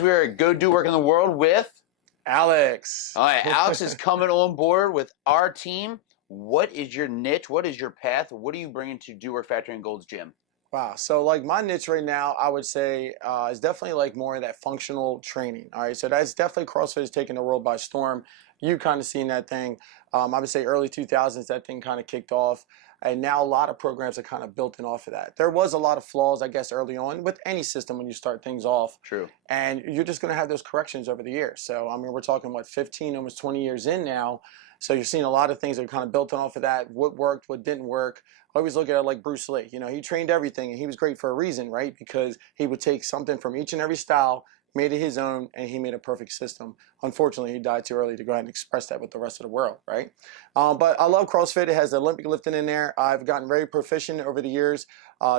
guys, we are at Go Do Work in the World with Alex. All right, Alex is coming on board with our team. What is your niche? What is your path? What are you bringing to Do Work Factory and Gold's Gym? Wow. So like my niche right now, I would say is definitely like more of that functional training. All right. So that's definitely CrossFit is taking the world by storm. You kind of seen that thing. I would say early 2000s, that thing kind of kicked off. And now a lot of programs are kind of built in off of that. There was a lot of flaws, I guess, early on with any system when you start things off. True. And you're just going to have those corrections over the years. So, I mean, we're talking, 15, almost 20 years in now. So you're seeing a lot of things that are kind of built on off of that. What worked, what didn't work. I always look at it like Bruce Lee. You know, he trained everything, and he was great for a reason, right? Because he would take something from each and every style, made it his own, and he made a perfect system. Unfortunately, he died too early to go ahead and express that with the rest of the world, right? But I love CrossFit. It has the Olympic lifting in there. I've gotten very proficient over the years.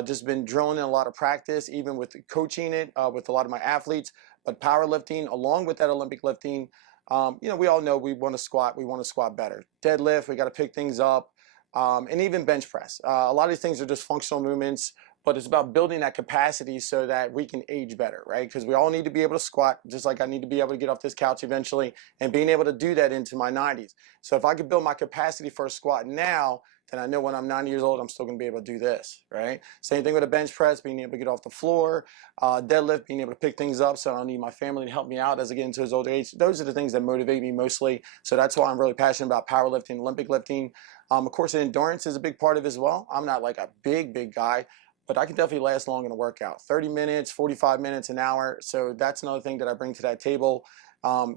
Just been drilling in a lot of practice, even with coaching it with a lot of my athletes. But powerlifting, along with that Olympic lifting, you know, we all know we want to squat. We want to squat better. Deadlift, we got to pick things up, and even bench press. A lot of these things are just functional movements, but it's about building that capacity so that we can age better, right? Because we all need to be able to squat, just like I need to be able to get off this couch eventually, and being able to do that into my 90s. So if I could build my capacity for a squat now, then I know when I'm 90 years old, I'm still going to be able to do this, right? Same thing with a bench press, being able to get off the floor, deadlift, being able to pick things up so I don't need my family to help me out as I get into his older age. Those are the things that motivate me mostly. So that's why I'm really passionate about powerlifting, Olympic lifting. Of course, endurance is a big part of it as well. I'm not like a big guy, but I can definitely last long in a workout. 30 minutes, 45 minutes, an hour. So that's another thing that I bring to that table.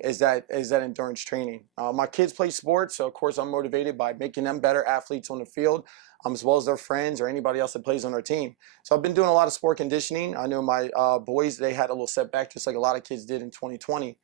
Is that endurance training. My kids play sports, so of course I'm motivated by making them better athletes on the field, as well as their friends or anybody else that plays on their team. So I've been doing a lot of sport conditioning. I know my boys, they had a little setback, just like a lot of kids did in 2020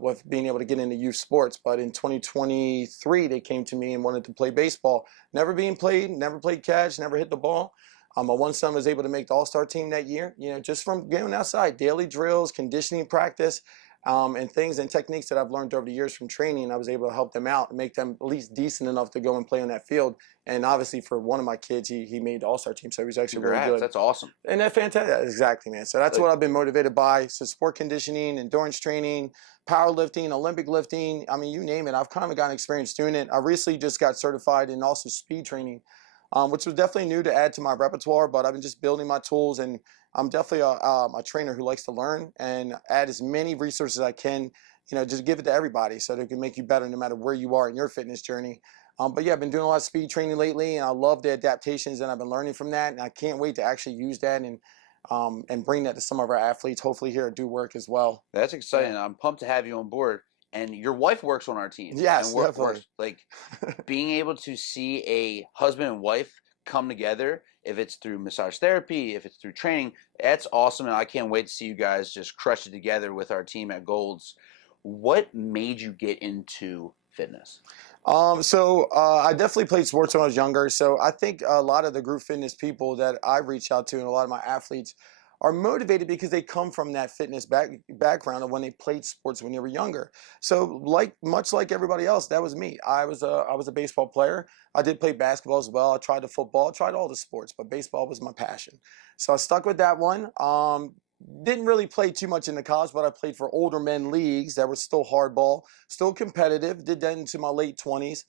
with being able to get into youth sports. But in 2023, they came to me and wanted to play baseball. Never being played, never played catch, never hit the ball. My one son was able to make the all-star team that year, you know, just from going outside, daily drills, conditioning practice. And things and techniques that I've learned over the years from training, I was able to help them out and make them at least decent enough to go and play on that field. And obviously for one of my kids, he made the all-star team, so he was actually really good. That's awesome. And that's fantastic. Exactly, man. So that's what I've been motivated by. So sport conditioning, endurance training, powerlifting, Olympic lifting. I mean, you name it. I've kind of gotten experience doing it. I recently just got certified in also speed training, which was definitely new to add to my repertoire, but I've been just building my tools, and I'm definitely a trainer who likes to learn and add as many resources as I can, you know, just give it to everybody so they can make you better no matter where you are in your fitness journey. But yeah, I've been doing a lot of speed training lately, and I love the adaptations that I've been learning from that, and I can't wait to actually use that and bring that to some of our athletes, hopefully here at Do Work as well. That's exciting. Yeah. I'm pumped to have you on board. And your wife works on our team. Yes, and definitely. Like being able to see a husband and wife come together, if it's through massage therapy, if it's through training, that's awesome. And I can't wait to see you guys just crush it together with our team at Gold's. What made you get into fitness? I definitely played sports when I was younger. So I think a lot of the group fitness people that I reach out to and a lot of my athletes are motivated because they come from that fitness background of when they played sports when they were younger. So much like everybody else, that was me. I was a baseball player. I did play basketball as well. I tried the football, I tried all the sports, but baseball was my passion. So I stuck with that one. Didn't really play too much in the college, but I played for older men leagues that were still hardball, still competitive. Did that into my late 20s.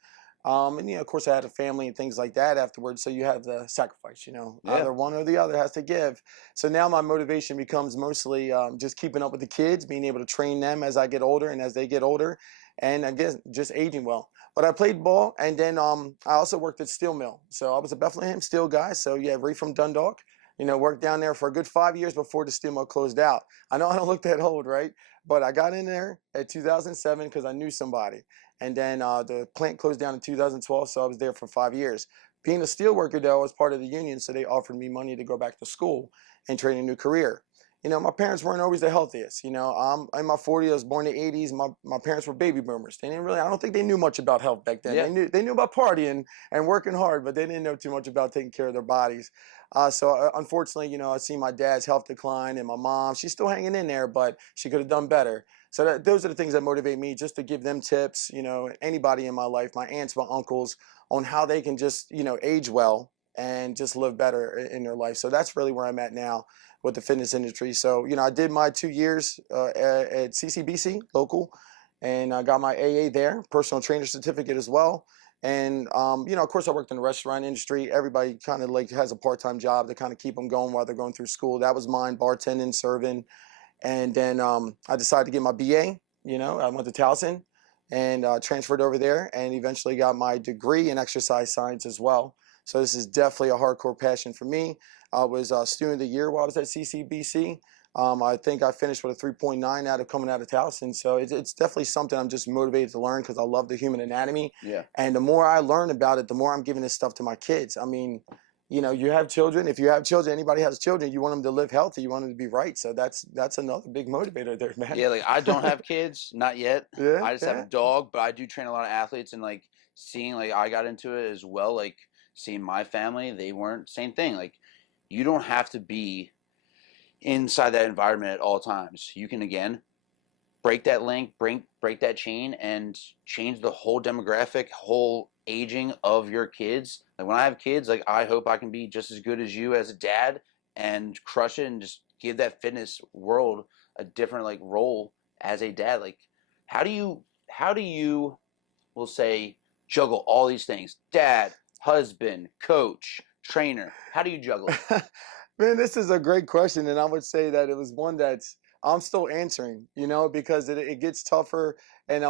And, you know, of course, I had a family and things like that afterwards. So you have the sacrifice, you know, either one or the other has to give. So now my motivation becomes mostly just keeping up with the kids, being able to train them as I get older and as they get older. And again, just aging well. But I played ball, and then I also worked at Steel Mill. So I was a Bethlehem Steel guy. So yeah, right from Dundalk. You know, worked down there for a good 5 years before the steel mill closed out. I know I don't look that old, right? But I got in there at 2007 because I knew somebody. And then the plant closed down in 2012, so I was there for 5 years. Being a steel worker, though, I was part of the union, so they offered me money to go back to school and train a new career. You know, my parents weren't always the healthiest. You know, I'm in my 40s. I was born in the 80s. My parents were baby boomers. They didn't really, I don't think they knew much about health back then. Yeah. They knew about partying and working hard, but they didn't know too much about taking care of their bodies. Unfortunately, you know, I see my dad's health decline, and my mom, she's still hanging in there, but she could have done better. So those are the things that motivate me, just to give them tips, you know, anybody in my life, my aunts, my uncles, on how they can just, you know, age well and just live better in their life. So that's really where I'm at now with the fitness industry. So, I did my 2 years at CCBC local, and I got my AA there, personal trainer certificate as well. And, of course, I worked in the restaurant industry. Everybody kind of like has a part-time job to kind of keep them going while they're going through school. That was mine, bartending, serving. And then I decided to get my BA. I went to Towson and transferred over there, and eventually got my degree in exercise science as well. So this is definitely a hardcore passion for me. I was student of the year while I was at CCBC. I think I finished with a 3.9 coming out of Towson. So it's definitely something I'm just motivated to learn because I love the human anatomy. Yeah. And the more I learn about it, the more I'm giving this stuff to my kids. I mean, you have children. If you have children, anybody has children, you want them to live healthy. You want them to be right. So that's another big motivator there, man. Yeah, like I don't have kids, not yet. Yeah, I just have a dog, but I do train a lot of athletes, and like seeing like I got into it as well. Like seeing my family, they weren't same thing. Like you don't have to be inside that environment at all times. You can again break that link, break that chain, and change the whole demographic, whole aging of your kids. Like when I have kids, like I hope I can be just as good as you as a dad and crush it and just give that fitness world a different like role as a dad. Like how do you we'll say juggle all these things? Dad, husband, coach, trainer. How do you juggle it? Man, this is a great question, and I would say that it was one that's I'm still answering, because it gets tougher, and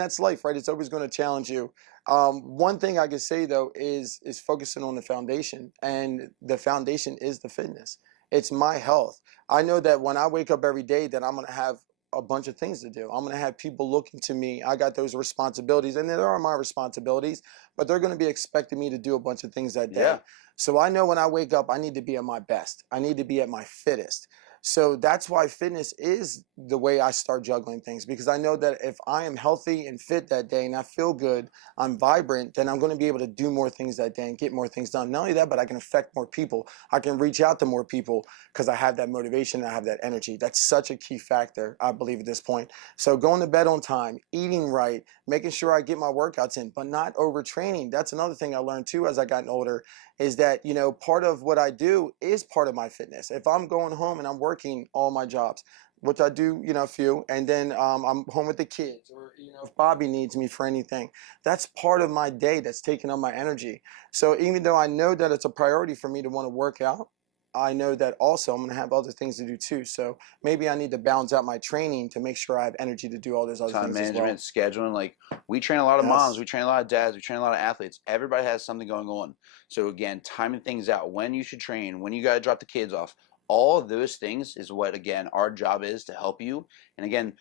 that's life, right? It's always going to challenge you. One thing I can say though is focusing on the foundation, and the foundation is the fitness. It's my health. I know that when I wake up every day, that I'm going to have a bunch of things to do. I'm going to have people looking to me. I got those responsibilities, and there are my responsibilities, but they're going to be expecting me to do a bunch of things that day. Yeah. So I know when I wake up, I need to be at my best. I need to be at my fittest. So that's why fitness is the way I start juggling things, because I know that if I am healthy and fit that day and I feel good, I'm vibrant, then I'm going to be able to do more things that day and get more things done. Not only that, but I can affect more people. I can reach out to more people because I have that motivation and I have that energy. That's such a key factor, I believe, at this point. So going to bed on time, eating right, making sure I get my workouts in, but not overtraining. That's another thing I learned too as I gotten older, is that, part of what I do is part of my fitness. If I'm going home and I'm working all my jobs, which I do, a few, and then I'm home with the kids, or, if Bobby needs me for anything, that's part of my day that's taking up my energy. So even though I know that it's a priority for me to want to work out, I know that also I'm going to have other things to do too. So maybe I need to balance out my training to make sure I have energy to do all those other Time things management, as well. scheduling. Like we train a lot of Yes. moms, we train a lot of dads, we train a lot of athletes. Everybody has something going on. So again, timing things out, when you should train, when you got to drop the kids off, all of those things is what again our job is to help you. And again,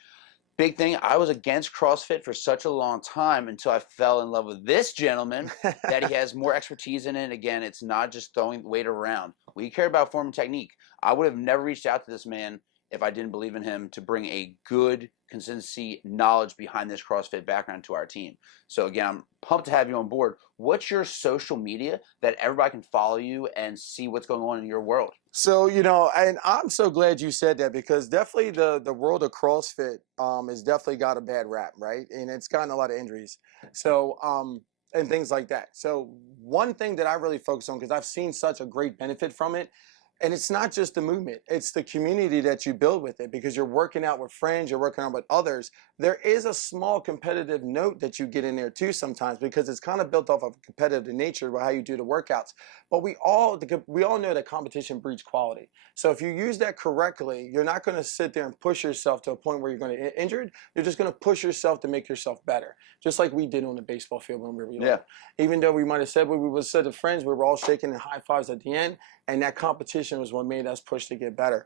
big thing, I was against CrossFit for such a long time until I fell in love with this gentleman that he has more expertise in it. Again, it's not just throwing weight around. We care about form and technique. I would have never reached out to this man if I didn't believe in him to bring a good consistency knowledge behind this CrossFit background to our team. So again, I'm pumped to have you on board. What's your social media that everybody can follow you and see what's going on in your world? So, and I'm so glad you said that, because definitely the world of CrossFit has definitely got a bad rap, right? And it's gotten a lot of injuries. So, and things like that. So one thing that I really focus on, because I've seen such a great benefit from it, and it's not just the movement, it's the community that you build with it, because you're working out with friends, you're working out with others. There is a small competitive note that you get in there too sometimes, because it's kind of built off of competitive nature by how you do the workouts. But we all know that competition breeds quality. So if you use that correctly, you're not going to sit there and push yourself to a point where you're going to get injured. You're just going to push yourself to make yourself better, just like we did on the baseball field when we were young. Yeah. Even though we might have said what we would said to friends, we were all shaking and high fives at the end, and that competition was what made us push to get better.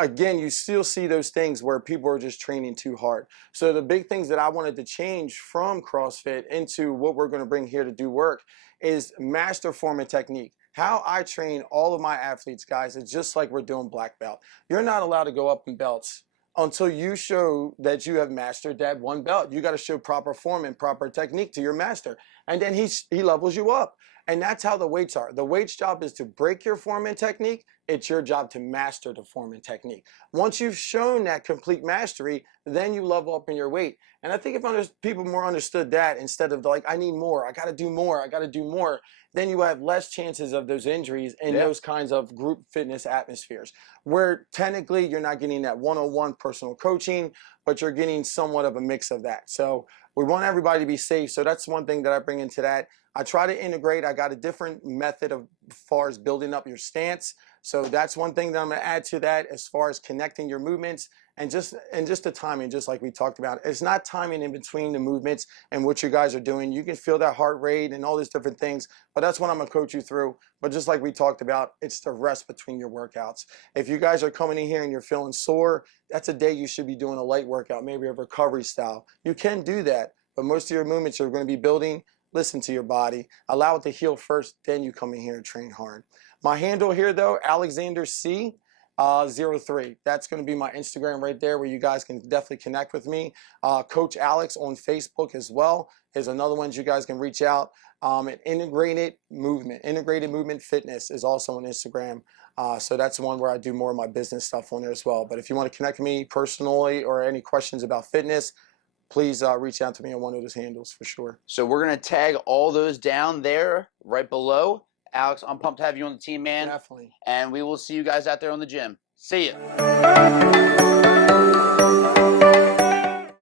Again, you still see those things where people are just training too hard. So the big things that I wanted to change from CrossFit into what we're going to bring here to do work is master form and technique. How I train all of my athletes, guys, is just like we're doing black belt. You're not allowed to go up in belts until you show that you have mastered that one belt. You got to show proper form and proper technique to your master. And then he levels you up. And that's how the weights are. The weight's job is to break your form and technique. It's your job to master the form and technique. Once you've shown that complete mastery, then you level up in your weight. And I think if people more understood that, instead of like, I need more, I got to do more, I got to do more, then you have less chances of those injuries in those kinds of group fitness atmospheres, where technically you're not getting that one-on-one personal coaching, but you're getting somewhat of a mix of that. So we want everybody to be safe. So that's one thing that I bring into that. I try to integrate. I got a different method of as far as building up your stance. So that's one thing that I'm going to add to that, as far as connecting your movements and just the timing, just like we talked about. It's not timing in between the movements and what you guys are doing. You can feel that heart rate and all these different things, but that's what I'm going to coach you through. But just like we talked about, it's the rest between your workouts. If you guys are coming in here and you're feeling sore, that's a day you should be doing a light workout, maybe a recovery style. You can do that, but most of your movements are going to be building. Listen to your body. Allow it to heal first, then you come in here and train hard. My handle here, though, Alexander C. 03. That's going to be my Instagram right there, where you guys can definitely connect with me. Coach Alex on Facebook as well is another one you guys can reach out. And Integrated Movement Fitness is also on Instagram. So that's one where I do more of my business stuff on there as well. But if you want to connect with me personally or any questions about fitness, please reach out to me on one of those handles for sure. So we're going to tag all those down there right below. Alex, I'm pumped to have you on the team, man. Definitely. And we will see you guys out there on the gym. See ya.